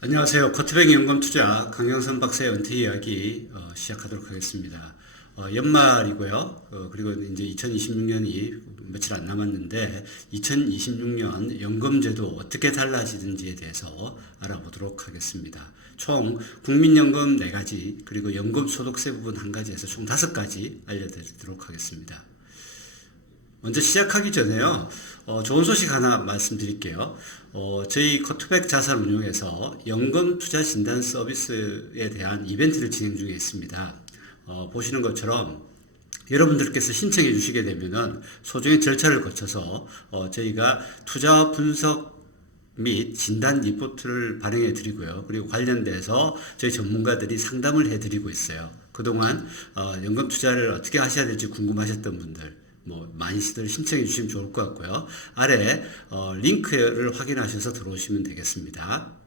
안녕하세요. 커트백 연금투자 강영선 박사의 은퇴 이야기 시작하도록 하겠습니다. 연말이고요. 그리고 이제 2026년이 며칠 안 남았는데 2026년 연금제도 어떻게 달라지는지에 대해서 알아보도록 하겠습니다. 총 국민연금 4가지 그리고 연금소득세 부분 1가지에서 총 5가지 알려드리도록 하겠습니다. 먼저 시작하기 전에요. 좋은 소식 하나 말씀드릴게요. 저희 커트백 자산운용에서 연금 투자 진단 서비스에 대한 이벤트를 진행 중에 있습니다. 보시는 것처럼 여러분들께서 신청해 주시게 되면은 소정의 절차를 거쳐서 저희가 투자 분석 및 진단 리포트를 발행해 드리고요. 그리고 관련돼서 저희 전문가들이 상담을 해 드리고 있어요. 그동안 연금 투자를 어떻게 하셔야 될지 궁금하셨던 분들 많이들 신청해 주시면 좋을 것 같고요. 아래 링크를 확인하셔서 들어오시면 되겠습니다.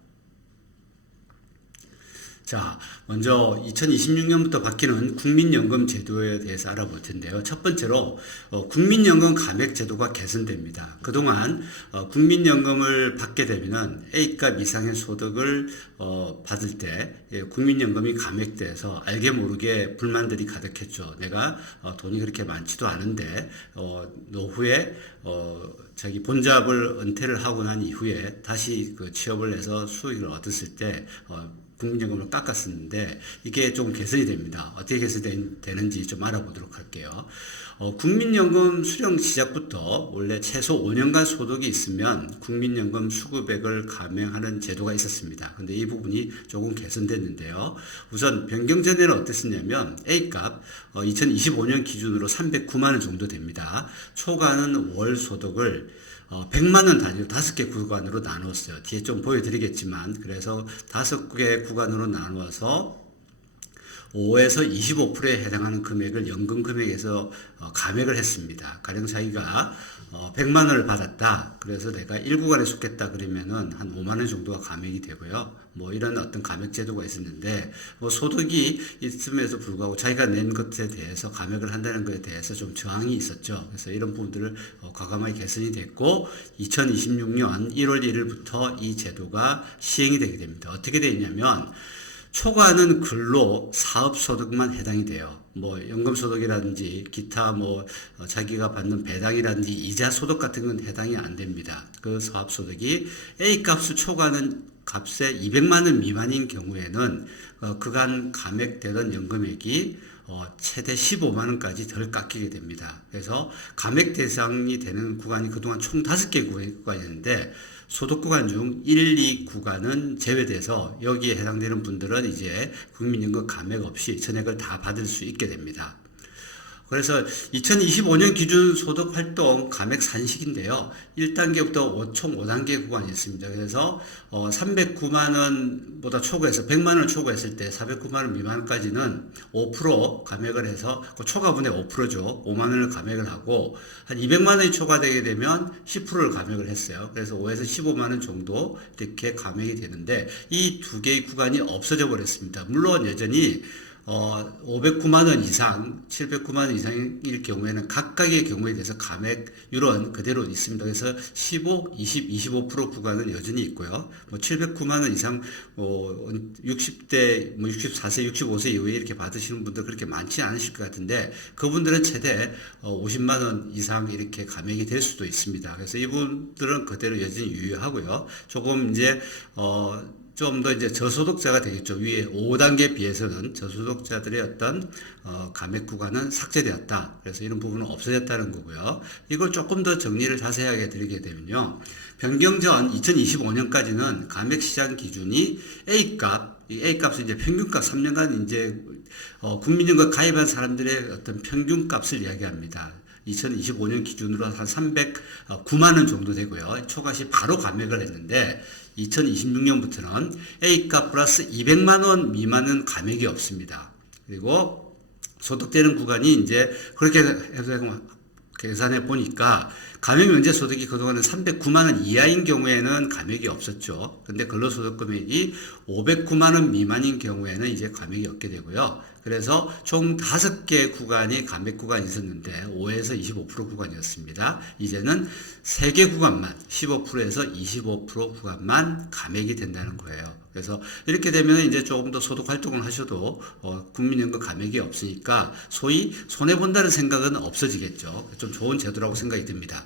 자, 먼저 2026년부터 바뀌는 국민연금 제도에 대해서 알아볼 텐데요. 첫 번째로 국민연금 감액 제도가 개선됩니다. 그동안 국민연금을 받게 되면은 A값 이상의 소득을 받을 때 국민연금이 감액돼서 알게 모르게 불만들이 가득했죠. 내가 돈이 그렇게 많지도 않은데 노후에 자기 본잡을 은퇴를 하고 난 이후에 다시 그 취업을 해서 수익을 얻었을 때 국민연금을 깎았었는데 이게 좀 개선이 됩니다. 어떻게 개선이 되는지 좀 알아보도록 할게요. 국민연금 수령 시작부터 원래 최소 5년간 소득이 있으면 국민연금 수급액을 감액하는 제도가 있었습니다. 근데 이 부분이 조금 개선됐는데요. 우선 변경 전에는 어땠었냐면 A값 2025년 기준으로 309만 원 정도 됩니다. 초과하는 월 소득을 100만 원 단위로 5개 구간으로 나눴어요. 뒤에 좀 보여드리겠지만 그래서 5개 구간으로 나누어서 5에서 25%에 해당하는 금액을 연금 금액에서 감액을 했습니다. 가령 자기가 100만 원을 받았다. 그래서 내가 1구간에 속했다 그러면은 한 5만 원 정도가 감액이 되고요. 이런 어떤 감액 제도가 있었는데 소득이 있음에도 불구하고 자기가 낸 것에 대해서 감액을 한다는 것에 대해서 좀 저항이 있었죠. 그래서 이런 부분들을 과감하게 개선이 됐고 2026년 1월 1일부터 이 제도가 시행이 되게 됩니다. 어떻게 되냐면 초과하는 근로 사업소득만 해당이 돼요. 연금소득이라든지 기타 자기가 받는 배당이라든지 이자 소득 같은 건 해당이 안 됩니다. 그 사업소득이 A값을 초과하는 값에 200만 원 미만인 경우에는 그간 감액되던 연금액이 최대 15만 원까지 덜 깎이게 됩니다. 그래서 감액 대상이 되는 구간이 그동안 총 5개 구간이었는데 소득 구간 중 1, 2 구간은 제외돼서 여기에 해당되는 분들은 이제 국민연금 감액 없이 전액을 다 받을 수 있게 됩니다. 그래서 2025년 기준 소득 활동 감액 산식인데요. 1단계부터 총 5단계 구간이 있습니다. 그래서 309만 원보다 초과해서 100만 원을 초과했을 때 409만 원 미만까지는 5% 감액을 해서 그 초과분의 5%죠. 5만 원을 감액을 하고 한 200만 원이 초과되게 되면 10%를 감액을 했어요. 그래서 5에서 15만 원 정도 이렇게 감액이 되는데 이 두 개의 구간이 없어져 버렸습니다. 물론 여전히 509만 원 이상, 709만 원 이상일 경우에는 각각의 경우에 대해서 감액률은 그대로 있습니다. 그래서 15, 20, 25% 구간은 여전히 있고요. 709만 원 이상, 60대, 64세, 65세 이후에 이렇게 받으시는 분들 그렇게 많지 않으실 것 같은데 그분들은 최대 50만 원 이상 이렇게 감액이 될 수도 있습니다. 그래서 이분들은 그대로 여전히 유효하고요. 조금 이제, 좀 더 이제 저소득자가 되겠죠. 위에 5단계에 비해서는 저소득자들의 어떤 감액 구간은 삭제되었다. 그래서 이런 부분은 없어졌다는 거고요. 이걸 조금 더 정리를 자세하게 드리게 되면요. 변경 전 2025년까지는 감액 시장 기준이 A값, 이 A값은 이제 평균값 3년간 이제 국민연금 가입한 사람들의 어떤 평균값을 이야기합니다. 2025년 기준으로 한 309만 원 정도 되고요. 초과시 바로 감액을 했는데 2026년부터는 A값 플러스 200만 원 미만은 감액이 없습니다. 그리고 소득되는 구간이 이제 그렇게 해서 계산해 보니까 감액 면제 소득이 그동안은 309만 원 이하인 경우에는 감액이 없었죠. 근데 근로소득 금액이 509만 원 미만인 경우에는 이제 감액이 없게 되고요. 그래서 총 5개 구간이 감액 구간이 있었는데 5에서 25% 구간이었습니다. 이제는 3개 구간만 15%에서 25% 구간만 감액이 된다는 거예요. 그래서 이렇게 되면 이제 조금 더 소득 활동을 하셔도 국민연금 감액이 없으니까 소위 손해본다는 생각은 없어지겠죠. 좀 좋은 제도라고 생각이 듭니다.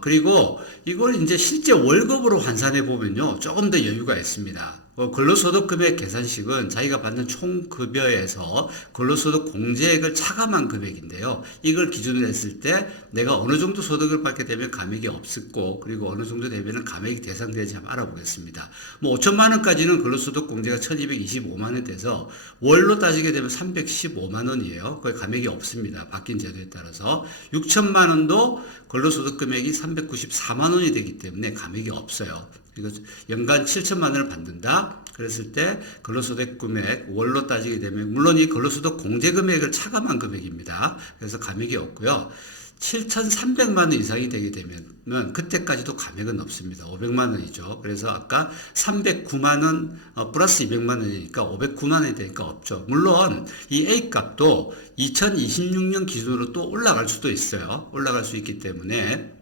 그리고 이걸 이제 실제 월급으로 환산해 보면요, 조금 더 여유가 있습니다. 근로소득 금액 계산식은 자기가 받는 총 급여에서 근로소득 공제액을 차감한 금액인데요. 이걸 기준으로 했을 때 내가 어느 정도 소득을 받게 되면 감액이 없었고, 그리고 어느 정도 되면은 감액이 대상되는지 한번 알아보겠습니다. 뭐 5천만 원까지는 근로소득 공제가 1,225만 원 돼서 월로 따지게 되면 315만 원이에요. 거의 감액이 없습니다. 바뀐 제도에 따라서. 6천만 원도 근로소득 금액이 394만 원이 되기 때문에 감액이 없어요. 그리고 연간 7천만 원을 받는다. 그랬을 때 근로소득 금액 월로 따지게 되면 물론 이 근로소득 공제 금액을 차감한 금액입니다. 그래서 감액이 없고요. 7,300만 원 이상이 되게 되면 그때까지도 감액은 없습니다. 500만 원이죠. 그래서 아까 309만 원 플러스 200만 원이니까 509만 원이 되니까 없죠. 물론 이 A값도 2026년 기준으로 또 올라갈 수도 있어요. 올라갈 수 있기 때문에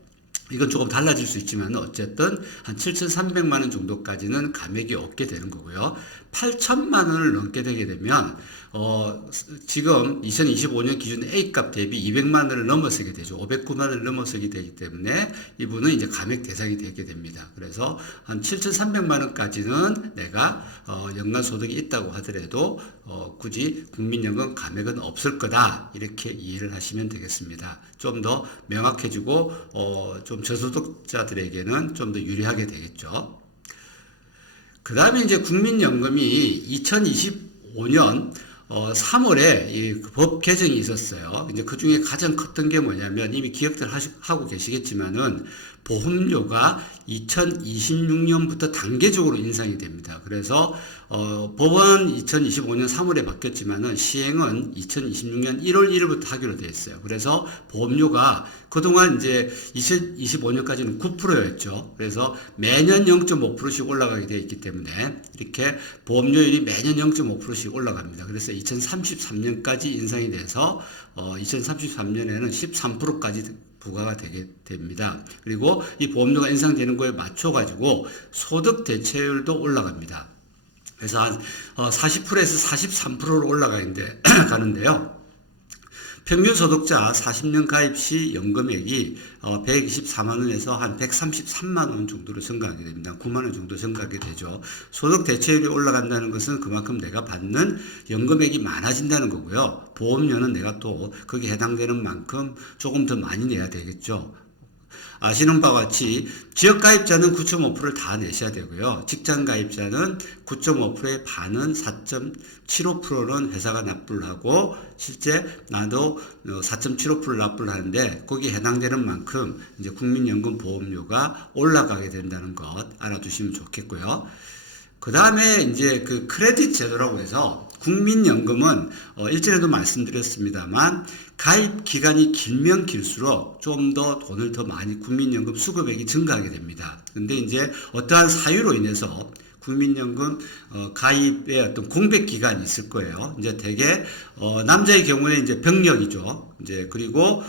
이건 조금 달라질 수 있지만 어쨌든 한 7,300만 원 정도까지는 감액이 없게 되는 거고요. 8천만 원을 넘게 되게 되면 지금 2025년 기준 A값 대비 200만 원을 넘어서게 되죠. 509만 원을 넘어서게 되기 때문에 이분은 이제 감액 대상이 되게 됩니다. 그래서 한 7,300만 원까지는 내가 연간 소득이 있다고 하더라도 굳이 국민연금 감액은 없을 거다. 이렇게 이해를 하시면 되겠습니다. 좀 더 명확해지고 좀 저소득자들에게는 좀 더 유리하게 되겠죠. 그 다음에 이제 국민연금이 2025년 3월에 이 법 개정이 있었어요. 이제 그 중에 가장 컸던 게 뭐냐면 이미 기억들 하고 계시겠지만은 보험료가 2026년부터 단계적으로 인상이 됩니다. 그래서 법은 2025년 3월에 바뀌었지만은 시행은 2026년 1월 1일부터 하기로 되어 있어요. 그래서 보험료가 그동안 이제 2025년까지는 9%였죠. 그래서 매년 0.5%씩 올라가게 되어 있기 때문에 이렇게 보험료율이 매년 0.5%씩 올라갑니다. 그래서 2033년까지 인상이 돼서 2033년에는 13%까지 부과가 되게 됩니다. 그리고 이 보험료가 인상되는 거에 맞춰가지고 소득 대체율도 올라갑니다. 그래서 한 40%에서 43%로 가는데요. 평균 소득자 40년 가입 시 연금액이 124만 원에서 한 133만 원 정도로 증가하게 됩니다. 9만 원 정도 증가하게 되죠. 소득 대체율이 올라간다는 것은 그만큼 내가 받는 연금액이 많아진다는 거고요. 보험료는 내가 또 거기에 해당되는 만큼 조금 더 많이 내야 되겠죠. 아시는 바와 같이 지역가입자는 9.5%를 다 내셔야 되고요. 직장가입자는 9.5%의 반은 4.75%는 회사가 납부를 하고 실제 나도 4.75%를 납부를 하는데 거기에 해당되는 만큼 이제 국민연금 보험료가 올라가게 된다는 것 알아두시면 좋겠고요. 그 다음에 이제 그 크레딧 제도라고 해서 국민연금은 일전에도 말씀드렸습니다만 가입 기간이 길면 길수록 좀 더 돈을 더 많이 국민연금 수급액이 증가하게 됩니다. 근데 이제 어떠한 사유로 인해서 국민연금 가입의 어떤 공백 기간이 있을 거예요. 이제 대개 남자의 경우는 이제 병력이죠. 이제 그리고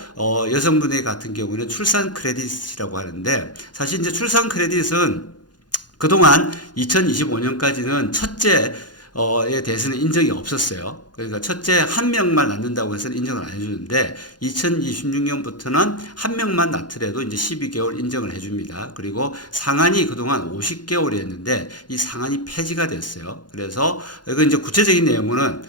여성분의 같은 경우는 출산 크레딧이라고 하는데 사실 이제 출산 크레딧은 그동안 2025년까지는 첫째에 대해서는 인정이 없었어요. 그러니까 첫째 한 명만 낳는다고 해서는 인정을 안 해주는데 2026년부터는 한 명만 낳더라도 이제 12개월 인정을 해줍니다. 그리고 상한이 그동안 50개월이었는데 이 상한이 폐지가 됐어요. 그래서 이거 이제 구체적인 내용은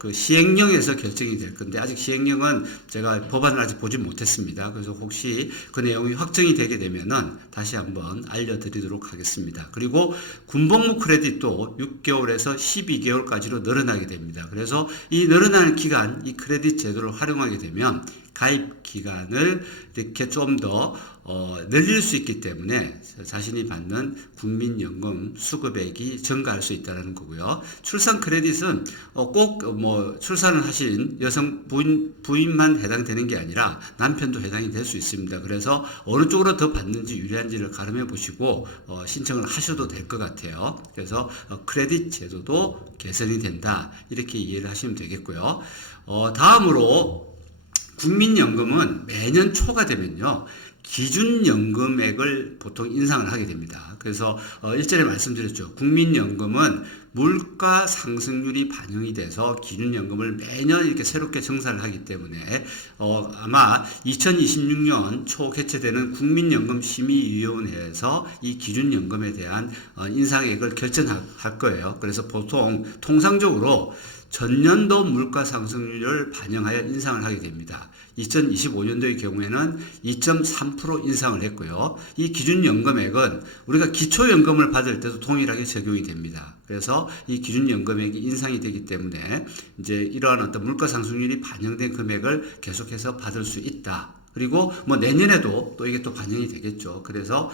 그 시행령에서 결정이 될 건데 아직 시행령은 제가 법안을 아직 보지 못했습니다. 그래서 혹시 그 내용이 확정이 되게 되면은 다시 한번 알려드리도록 하겠습니다. 그리고 군복무 크레딧도 6개월에서 12개월까지로 늘어나게 됩니다. 그래서 이 늘어나는 기간, 이 크레딧 제도를 활용하게 되면 가입 기간을 이렇게 좀 더 늘릴 수 있기 때문에 자신이 받는 국민연금 수급액이 증가할 수 있다는 거고요. 출산 크레딧은 꼭 뭐 출산을 하신 여성 부인만 해당되는 게 아니라 남편도 해당이 될 수 있습니다. 그래서 어느 쪽으로 더 받는지 유리한지를 가늠해 보시고 신청을 하셔도 될 것 같아요. 그래서 크레딧 제도도 개선이 된다, 이렇게 이해를 하시면 되겠고요. 다음으로 국민연금은 매년 초가 되면요, 기준연금액을 보통 인상을 하게 됩니다. 그래서 일전에 말씀드렸죠. 국민연금은 물가 상승률이 반영이 돼서 기준연금을 매년 이렇게 새롭게 정산을 하기 때문에 아마 2026년 초 개최되는 국민연금 심의위원회에서 이 기준연금에 대한 인상액을 결정할 거예요. 그래서 보통 통상적으로 전년도 물가 상승률을 반영하여 인상을 하게 됩니다. 2025년도의 경우에는 2.3% 인상을 했고요. 이 기준연금액은 우리가 기초연금을 받을 때도 동일하게 적용이 됩니다. 그래서 이 기준연금액이 인상이 되기 때문에 이제 이러한 어떤 물가 상승률이 반영된 금액을 계속해서 받을 수 있다. 그리고 뭐 내년에도 또 이게 또 반영이 되겠죠. 그래서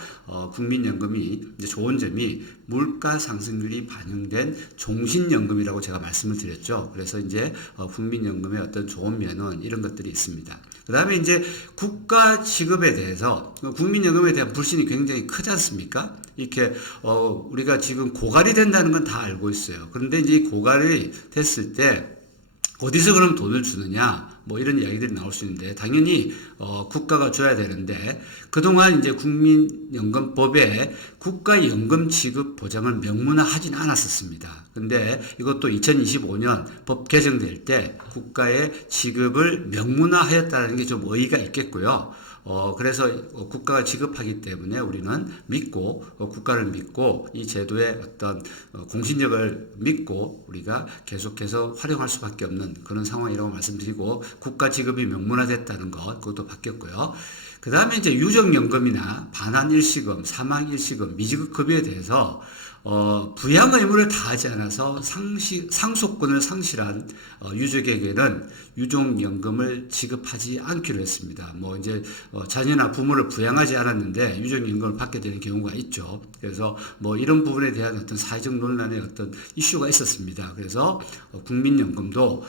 국민연금이 이제 좋은 점이 물가 상승률이 반영된 종신연금이라고 제가 말씀을 드렸죠. 그래서 이제 국민연금의 어떤 좋은 면은 이런 것들이 있습니다. 그 다음에 이제 국가 지급에 대해서 국민연금에 대한 불신이 굉장히 크지 않습니까? 이렇게 우리가 지금 고갈이 된다는 건 다 알고 있어요. 그런데 이제 고갈이 됐을 때 어디서 그럼 돈을 주느냐, 뭐 이런 이야기들이 나올 수 있는데, 당연히 국가가 줘야 되는데, 그동안 이제 국민연금법에 국가연금 지급 보장을 명문화하진 않았었습니다. 근데 이것도 2025년 법 개정될 때 국가의 지급을 명문화하였다는 게 좀 의의가 있겠고요. 그래서 국가가 지급하기 때문에 우리는 믿고, 국가를 믿고, 이 제도의 어떤 공신력을 믿고 우리가 계속해서 활용할 수밖에 없는 그런 상황이라고 말씀드리고, 국가 지급이 명문화됐다는 것, 그것도 바뀌었고요. 그 다음에 이제 유족연금이나 반환 일시금, 사망 일시금, 미지급 급여에 대해서 부양 의무를 다하지 않아서 상속권을 상실한 유족에게는 유족연금을 지급하지 않기로 했습니다. 뭐 이제 자녀나 부모를 부양하지 않았는데 유족연금을 받게 되는 경우가 있죠. 그래서 뭐 이런 부분에 대한 어떤 사회적 논란의 어떤 이슈가 있었습니다. 그래서 국민연금도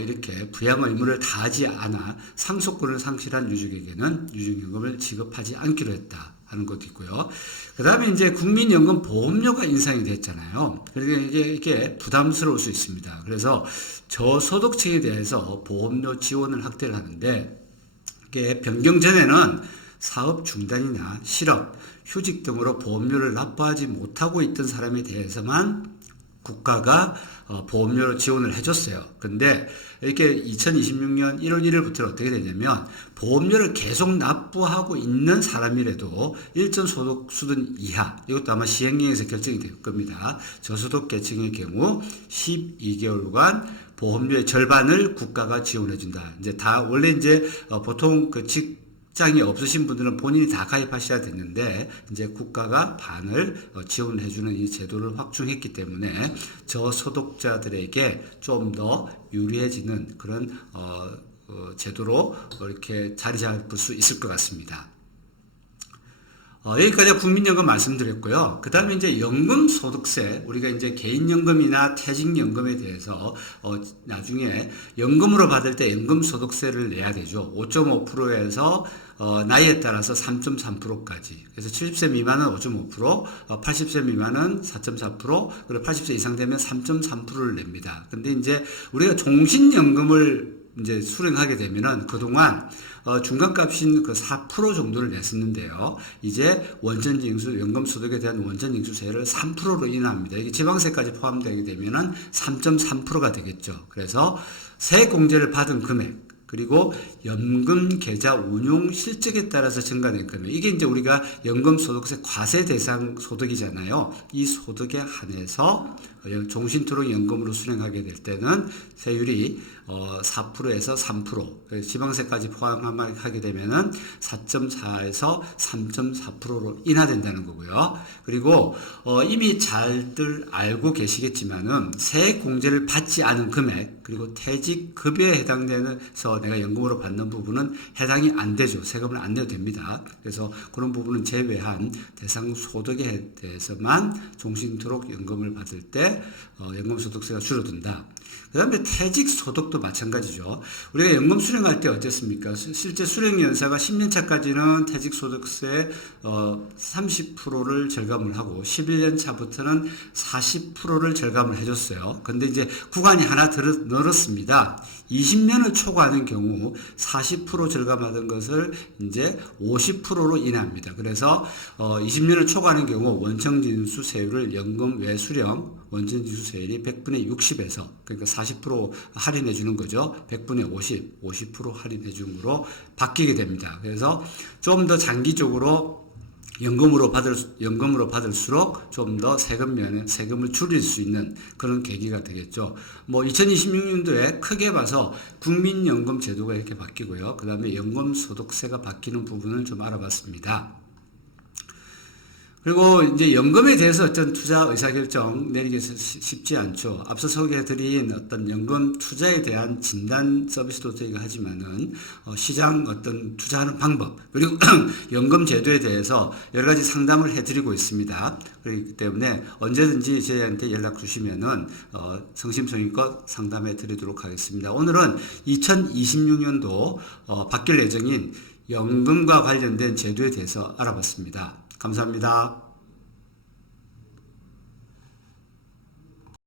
이렇게 부양 의무를 다하지 않아 상속권을 상실한 유족에게는 유족연금을 지급하지 않기로 했다 하는 것도 있고요. 그 다음에 이제 국민연금 보험료가 인상이 됐잖아요. 그러니까 이게 부담스러울 수 있습니다. 그래서 저소득층에 대해서 보험료 지원을 확대를 하는데, 이게 변경 전에는 사업 중단이나 실업, 휴직 등으로 보험료를 납부하지 못하고 있던 사람에 대해서만 국가가 보험료로 지원을 해줬어요. 근데 이렇게 2026년 1월 1일부터 어떻게 되냐면, 보험료를 계속 납부하고 있는 사람이라도 일정 소득 수준 이하, 이것도 아마 시행령에서 결정이 될 겁니다. 저소득 계층의 경우 12개월간 보험료의 절반을 국가가 지원해준다. 이제 다 원래 이제 보통 그 직장이 없으신 분들은 본인이 다 가입하셔야 됐는데, 이제 국가가 반을 지원해주는 이 제도를 확충했기 때문에 저소득자들에게 좀 더 유리해지는 그런 제도로 이렇게 자리 잡을 수 있을 것 같습니다. 여기까지 국민연금 말씀드렸고요. 그 다음에 이제 연금소득세, 우리가 이제 개인연금이나 퇴직연금에 대해서 나중에 연금으로 받을 때 연금소득세를 내야 되죠. 5.5%에서 나이에 따라서 3.3%까지. 그래서 70세 미만은 5.5%, 80세 미만은 4.4%, 그리고 80세 이상 되면 3.3%를 냅니다. 근데 이제 우리가 종신연금을 이제 수령하게 되면은 그동안 중간값인 그 4% 정도를 냈었는데요. 이제 원전징수, 연금소득에 대한 원전징수세를 3%로 인하합니다. 이게 지방세까지 포함되게 되면은 3.3%가 되겠죠. 그래서 세공제를 받은 금액, 그리고 연금 계좌 운용 실적에 따라서 증가된 금액, 이게 이제 우리가 연금소득세 과세 대상 소득이잖아요. 이 소득에 한해서 종신토록 연금으로 수령하게 될 때는 세율이 4%에서 3%, 지방세까지 포함하게 되면은 4.4에서 3.4%로 인하된다는 거고요. 그리고 이미 잘들 알고 계시겠지만은 세액 공제를 받지 않은 금액, 그리고 퇴직급여에 해당되는 해서 내가 연금으로 받는 부분은 해당이 안 되죠. 세금을 안 내도 됩니다. 그래서 그런 부분은 제외한 대상 소득에 대해서만 종신토록 연금을 받을 때 연금소득세가 줄어든다. 그 다음에 퇴직 소득도 마찬가지죠. 우리가 연금 수령할 때 어땠습니까? 실제 수령 연사가 10년 차까지는 퇴직 소득세 30%를 절감을 하고 11년 차부터는 40%를 절감을 해줬어요. 근데 이제 구간이 하나 늘었습니다. 20년을 초과하는 경우 40% 절감하던 것을 이제 50%로 인하합니다. 그래서 20년을 초과하는 경우 원청진수 세율을 연금 외수령 원천지수 세율이 100분의 60에서 그러니까 40% 할인해 주는 거죠. 100분의 50% 할인해 줌으로 바뀌게 됩니다. 그래서 좀 더 장기적으로 연금으로 받을수록 좀 더 세금을 줄일 수 있는 그런 계기가 되겠죠. 2026년도에 크게 봐서 국민연금 제도가 이렇게 바뀌고요. 그 다음에 연금소득세가 바뀌는 부분을 좀 알아봤습니다. 그리고 이제 연금에 대해서 어떤 투자 의사결정 내리기 쉽지 않죠. 앞서 소개해드린 어떤 연금 투자에 대한 진단 서비스도 저희가 하지만은 시장 어떤 투자하는 방법 그리고 연금 제도에 대해서 여러 가지 상담을 해드리고 있습니다. 그렇기 때문에 언제든지 저희한테 연락 주시면은 성심성의껏 상담해 드리도록 하겠습니다. 오늘은 2026년도 바뀔 예정인 연금과 관련된 제도에 대해서 알아봤습니다. 감사합니다.